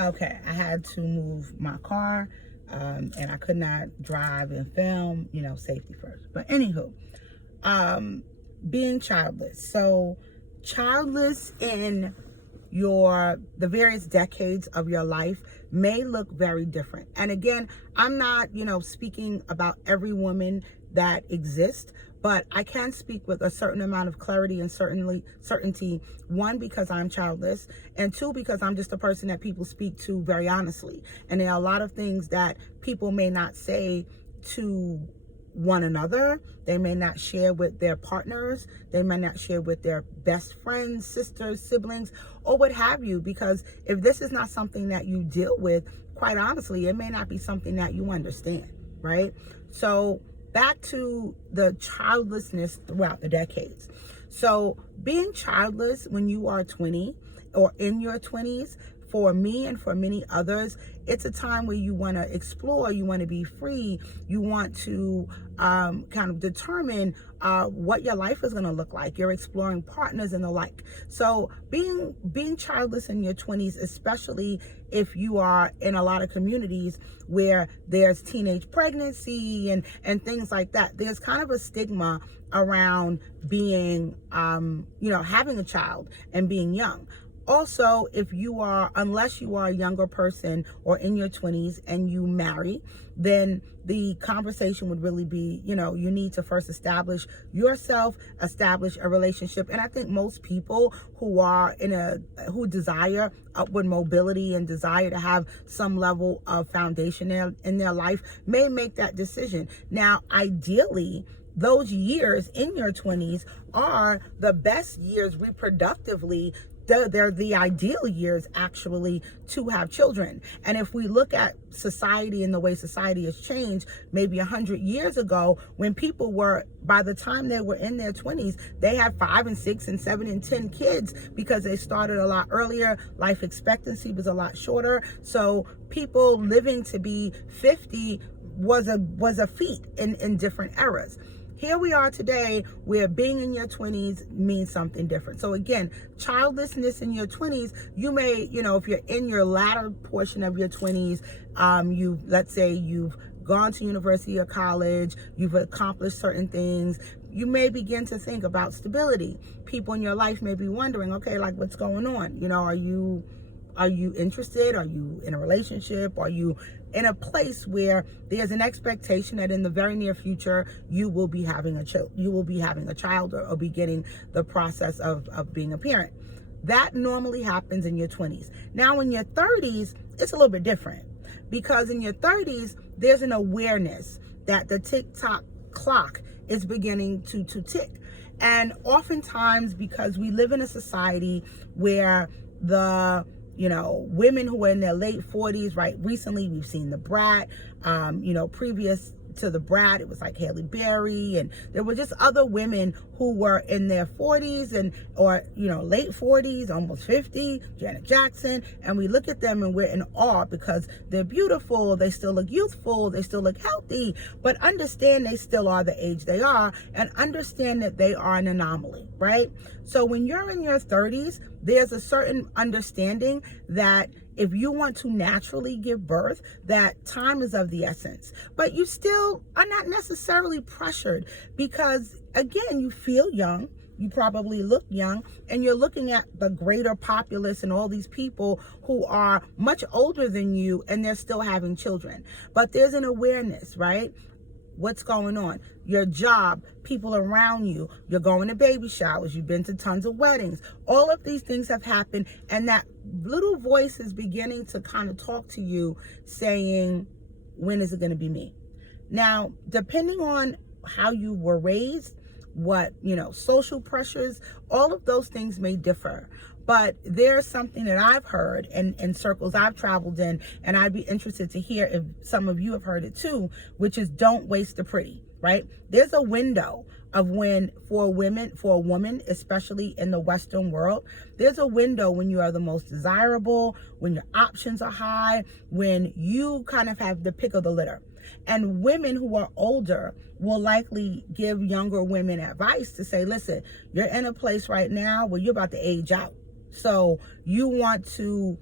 Okay, I had to move my car, and I could not drive and film, safety first. But anywho, um, being childless. So, childless in the various decades of your life may look very different. And again, I'm not, speaking about every woman that exists, but I can speak with a certain amount of clarity and certainty. One, because I'm childless, and two, because I'm just a person that people speak to very honestly. And there are a lot of things that people may not say to one another. They may not share with their partners. They may not share with their best friends, sisters, siblings, or what have you, because if this is not something that you deal with, quite honestly, it may not be something that you understand, right? So back to the childlessness throughout the decades. So being childless when you are 20 or in your 20s, for me and for many others, it's a time where you want to explore, you want to be free, you want to kind of determine what your life is going to look like. You're exploring partners and the like. So being childless in your 20s, especially if you are in a lot of communities where there's teenage pregnancy and things like that, there's kind of a stigma around being, having a child and being young. Also, unless you are a younger person or in your 20s and you marry, then the conversation would really be, you need to first establish yourself, establish a relationship. And I think most people who desire upward mobility and desire to have some level of foundation in their life may make that decision. Now, ideally, those years in your 20s are the best years reproductively. They're the ideal years, actually, to have children. And if we look at society and the way society has changed, maybe 100 years ago, when people by the time they were in their 20s, they had 5 and 6 and 7 and 10 kids because they started a lot earlier. Life expectancy was a lot shorter. So people living to be 50 was a feat in different eras. Here we are today where being in your 20s means something different. So again, childlessness in your 20s, you may, if you're in your latter portion of your 20s, let's say you've gone to university or college, you've accomplished certain things, you may begin to think about stability. People in your life may be wondering, okay, like, what's going on? Are you interested? Are you in a relationship? Are you in a place where there's an expectation that in the very near future you will be having a child or beginning the process of being a parent? That normally happens in your 20s. Now in your 30s, it's a little bit different, because in your 30s there's an awareness that the tick-tock clock is beginning to tick. And oftentimes, because we live in a society where women who are in their late 40s, right? Recently, we've seen The Brat. Previous to The Brat, it was like Halle Berry, and there were just other women who were in their 40s or late 40s, almost 50, Janet Jackson, and we look at them and we're in awe because they're beautiful, they still look youthful, they still look healthy, but understand they still are the age they are, and understand that they are an anomaly, right? So when you're in your 30s, there's a certain understanding that if you want to naturally give birth, that time is of the essence. But you still are not necessarily pressured because, again, you feel young. You probably look young, and you're looking at the greater populace and all these people who are much older than you, and they're still having children. But there's an awareness, right? What's going on? Your job, people around you, you're going to baby showers, you've been to tons of weddings. All of these things have happened, and that little voice is beginning to kind of talk to you saying, when is it going to be me? Now, depending on how you were raised, what, social pressures, all of those things may differ. But there's something that I've heard in circles I've traveled in, and I'd be interested to hear if some of you have heard it too, which is don't waste the pretty, right? There's a window of when, for a woman, especially in the Western world, there's a window when you are the most desirable, when your options are high, when you kind of have the pick of the litter. And women who are older will likely give younger women advice to say, listen, you're in a place right now where you're about to age out. So you want to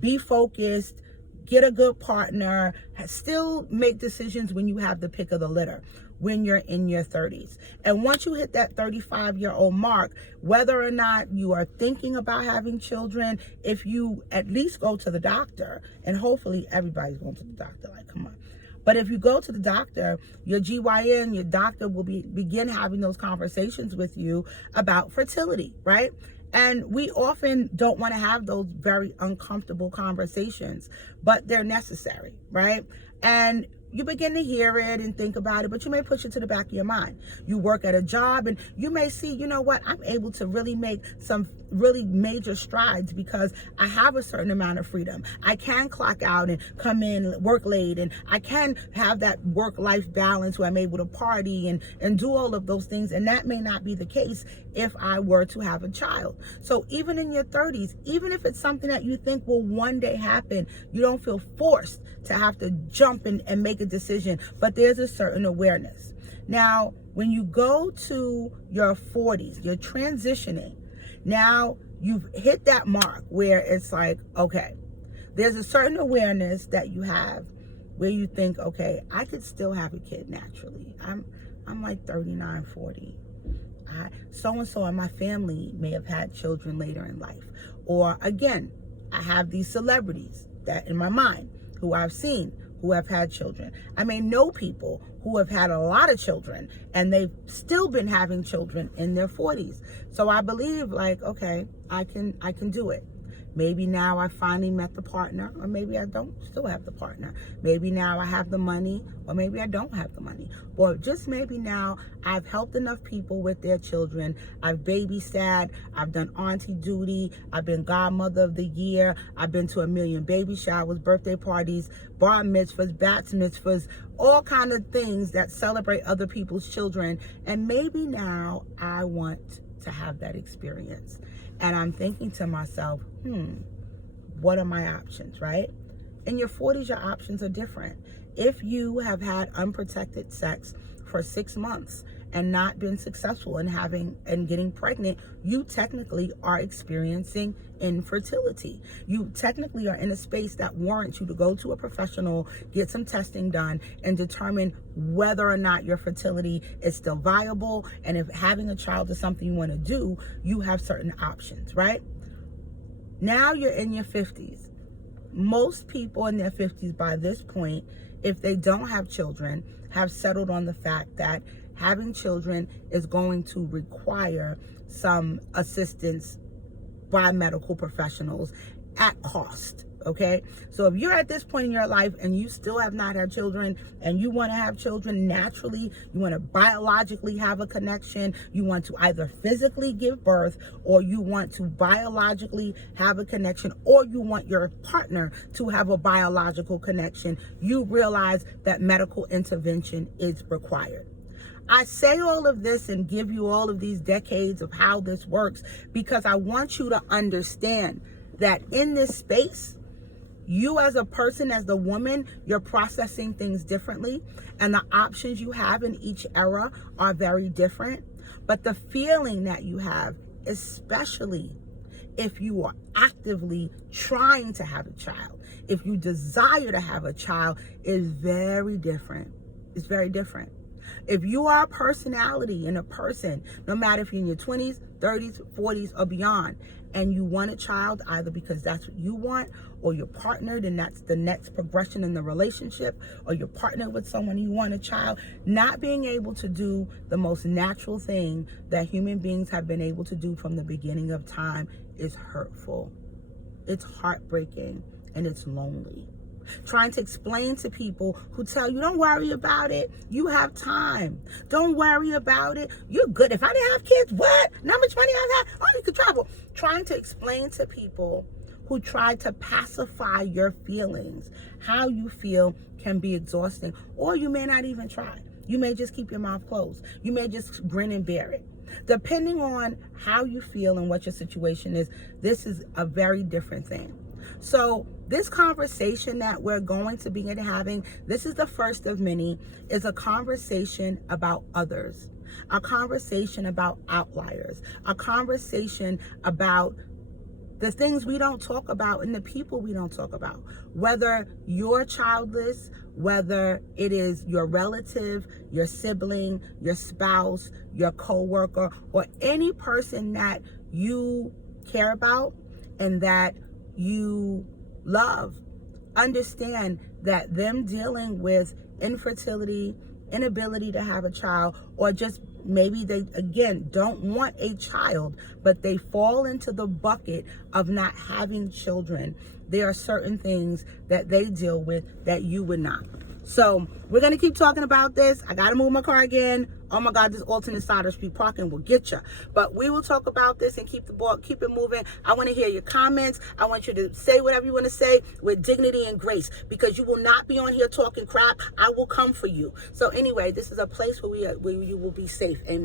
be focused, get a good partner, still make decisions when you have the pick of the litter, when you're in your 30s. And once you hit that 35-year-old mark, whether or not you are thinking about having children, if you at least go to the doctor, and hopefully everybody's going to the doctor, like, come on. But if you go to the doctor, your GYN, your doctor will begin having those conversations with you about fertility, right? And we often don't want to have those very uncomfortable conversations, but they're necessary, right? And you begin to hear it and think about it, but you may push it to the back of your mind. You work at a job and you may see, you know what, I'm able to really make some really major strides because I have a certain amount of freedom. I can clock out and come in, work late, and I can have that work-life balance where I'm able to party and do all of those things. And that may not be the case if I were to have a child. So even in your 30s, even if it's something that you think will one day happen, you don't feel forced to have to jump in and make a decision, but there's a certain awareness. Now, when you go to your 40s, you're transitioning. Now you've hit that mark where it's like, okay, there's a certain awareness that you have where you think, okay, I could still have a kid naturally. I'm like 39, 40. So-and-so in my family may have had children later in life. Or again, I have these celebrities that in my mind who I've seen who have had children. I may know people who have had a lot of children and they've still been having children in their 40s. So I believe, like, okay, I can do it. Maybe now I finally met the partner, or maybe I don't still have the partner. Maybe now I have the money, or maybe I don't have the money. Or just maybe now I've helped enough people with their children. I've babysat, I've done auntie duty, I've been godmother of the year, I've been to 1 million baby showers, birthday parties, bar mitzvahs, bat mitzvahs, all kind of things that celebrate other people's children. And maybe now I want to have that experience. And I'm thinking to myself, what are my options, right? In your 40s, your options are different. If you have had unprotected sex for 6 months and not been successful in having and getting pregnant, you technically are experiencing infertility. You technically are in a space that warrants you to go to a professional, get some testing done, and determine whether or not your fertility is still viable. And if having a child is something you want to do, you have certain options, right? Now you're in your 50s. Most people in their 50s by this point, if they don't have children, have settled on the fact that having children is going to require some assistance by medical professionals at cost. Okay, so if you're at this point in your life and you still have not had children and you want to have children naturally, you want to biologically have a connection, you want to either physically give birth, or you want to biologically have a connection, or you want your partner to have a biological connection, you realize that medical intervention is required. I say all of this and give you all of these decades of how this works because I want you to understand that in this space, you as a person, as the woman, you're processing things differently, and the options you have in each era are very different. But the feeling that you have, especially if you are actively trying to have a child, if you desire to have a child, is very different. It's very different. If you are a personality and a person, no matter if you're in your 20s, 30s, 40s, or beyond, and you want a child either because that's what you want, or you're partnered and that's the next progression in the relationship, or you're partnered with someone you want a child, not being able to do the most natural thing that human beings have been able to do from the beginning of time is hurtful. It's heartbreaking and it's lonely. Trying to explain to people who tell you, don't worry about it, you have time, don't worry about it, you're good. If I didn't have kids, what? And how much money I have? Oh, you could travel. Trying to explain to people who try to pacify your feelings, how you feel, can be exhausting. Or you may not even try. You may just keep your mouth closed. You may just grin and bear it. Depending on how you feel and what your situation is, this is a very different thing. So this conversation that we're going to begin having, this is the first of many, is a conversation about others, a conversation about outliers, a conversation about the things we don't talk about and the people we don't talk about. Whether you're childless, whether it is your relative, your sibling, your spouse, your coworker, or any person that you care about and that you love, understand that them dealing with infertility, inability to have a child, or just maybe they, again, don't want a child, but they fall into the bucket of not having children. There are certain things that they deal with that you would not. So we're going to keep talking about this. I got to move my car again. Oh my God, this alternate side of street parking will get you. But we will talk about this and keep it moving. I want to hear your comments. I want you to say whatever you want to say with dignity and grace, because you will not be on here talking crap. I will come for you. So anyway, this is a place where you will be safe. Amen.